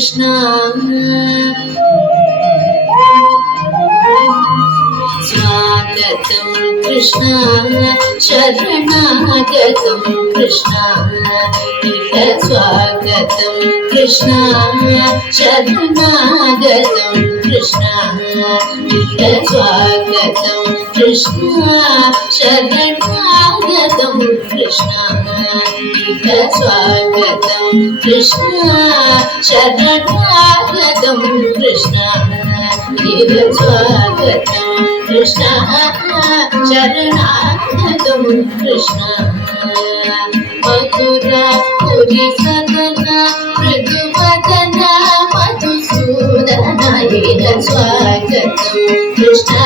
కృష్ణ స్వాగతం కృష్ణ శరణాగతం కృష్ణ ఇహ స్వాగతం కృష్ణ శరణాగతం కృష్ణ ఇహ స్వాగతం కృష్ణ శరణాగతం కృష్ణ ఇహ స్వాగతం కృష్ణ శరణాగతం కృష్ణ ఇహ స్వాగతం కృష్ణ శరణాగతం కృష్ణ మధురా పురి సదన మృదువదన మధుసూదన ఇహ స్వాగతం కృష్ణ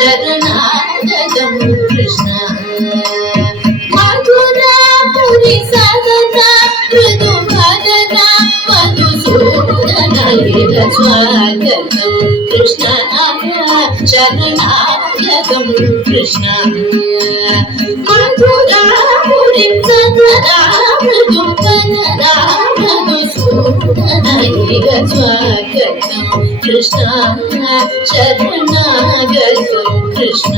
శరణాగతం కృష్ణ మధురా పురి సదన మృదువదన మధుసూదన ఇహ స్వాగతం కృష్ణ శరణాగతం కృష్ణ మధురా పురి సదన మృదువదన మధుసూదన ఇహ స్వాగతం కృష్ణ శరణాగతం కృష్ణ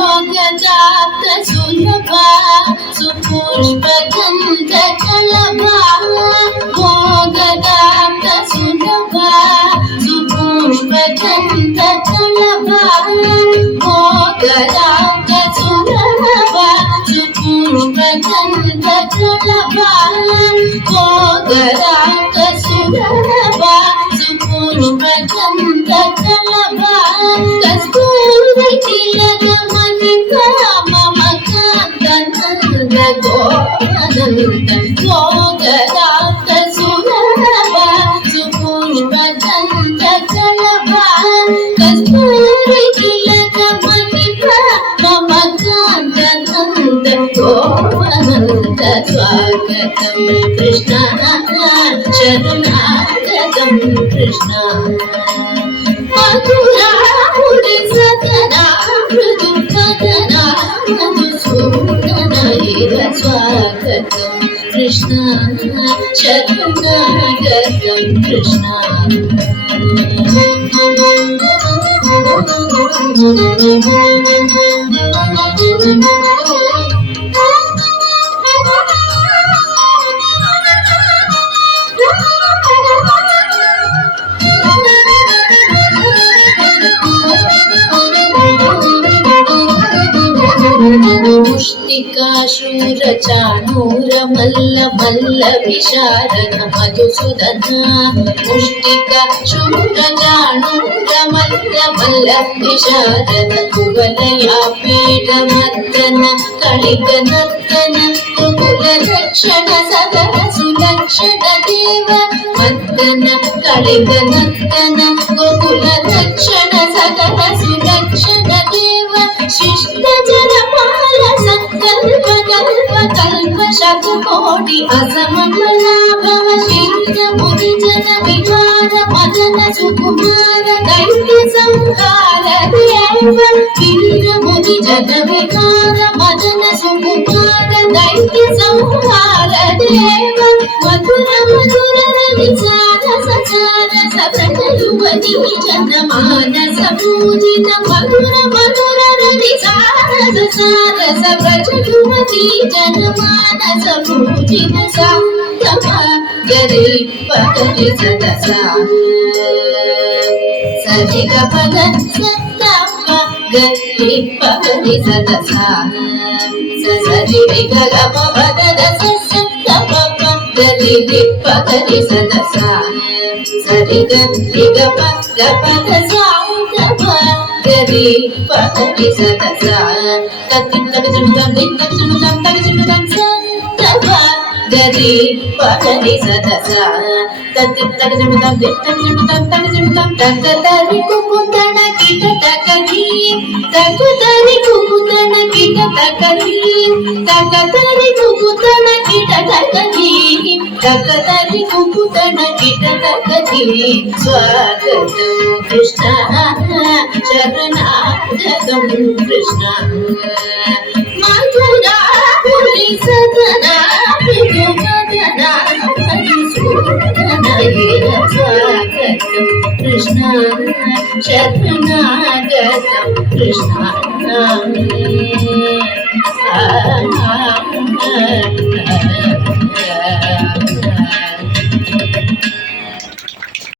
योगदाप्त सुलभा सुपुष्पगन्ध कलभा योगदाप्त सुलभा सुपुष्पगन्ध कलभा योगदाप्त सुलभा सुपुष्पगन्ध कलभा योगदाप्त सुलभा सुपुष्पगन्ध कलभा कस्तूरी तिलक मणिका मम कान्तनन्द गोनन्द योगदाप्त सुलभा सुपुष्पगन्ध कलभा कस्तूरी तिलक मणिका मम कान्तनन्द गोनन्द स्वागतं कृष्ण शरणागतं कृष्ण मधुरा पुरि सदना मृदुवदना मधुसूदन इह स्वागतं कृष्ण शरणागतं कृष्ण मुष्टिकाशूरचाणूर मल्ल मल्ल विशारद मधुसूदन मुष्टिकाशूरचाणूर मल्ल मल्ल विशारद कुवलया पीठमर्दन कलिगनर्दन कुलरक्षण सदन सुलक्षण देव मर्दन कलिगनर्दन कुलरक्षण सदन सुलक्षण देव शिष्ट जनपाल संकल्प कल्प कल्प शतकोटि असममलाभव शील मुनि जन विहार मदन सुकुमार दैत्य संहार देव वीर मुनि जन विहार मदन सुकुमार दैत्य संहार देव मधुर मधुर रविचार सचार सप्रट युवती जन मानस पूजित मधुर मधुर रविचार सचार सप्रट युवती जन मानस पूजित सा गरे पगरे सदसा सरि ग पग सत्तम गरे पगरे सदसा सरि रि ग ग प पद द सत्तम गरे रि पगरे सदसा सरि ग रि ग प ग प द सा गरे पगरे सदसा तत्ति तक जुनुदम दिन तक जुनुदम सत्तम गरे पगरे सदसा तत्ति तक जुनुदम दिन तक जुनुदम तक तरि कुपुतन ಕಿಟ ತಕದಿ ತಕದರಿ ಕುಕುತನ ಕಿಟ ತಕದಿ ತಕದರಿ ಕುಕುತನ ಕಿಟ ತಕದಿ ತಕದರಿ ಕುಕುತನ ಕಿಟ ತಕದಿ ಸ್ವಾಗತಂ ಕೃಷ್ಣ ಶರಣಾಗತಂ ಕೃಷ್ಣ ಮಧುರಾ ಪುರಿ ಸದನಾ ಮೃದು ಮದನಾ ಮಧುಸೂದನ ಸ್ವಾಗತಂ ಕೃಷ್ಣ ಶರಣಾಗತಂ ಕೃಷ್ಣ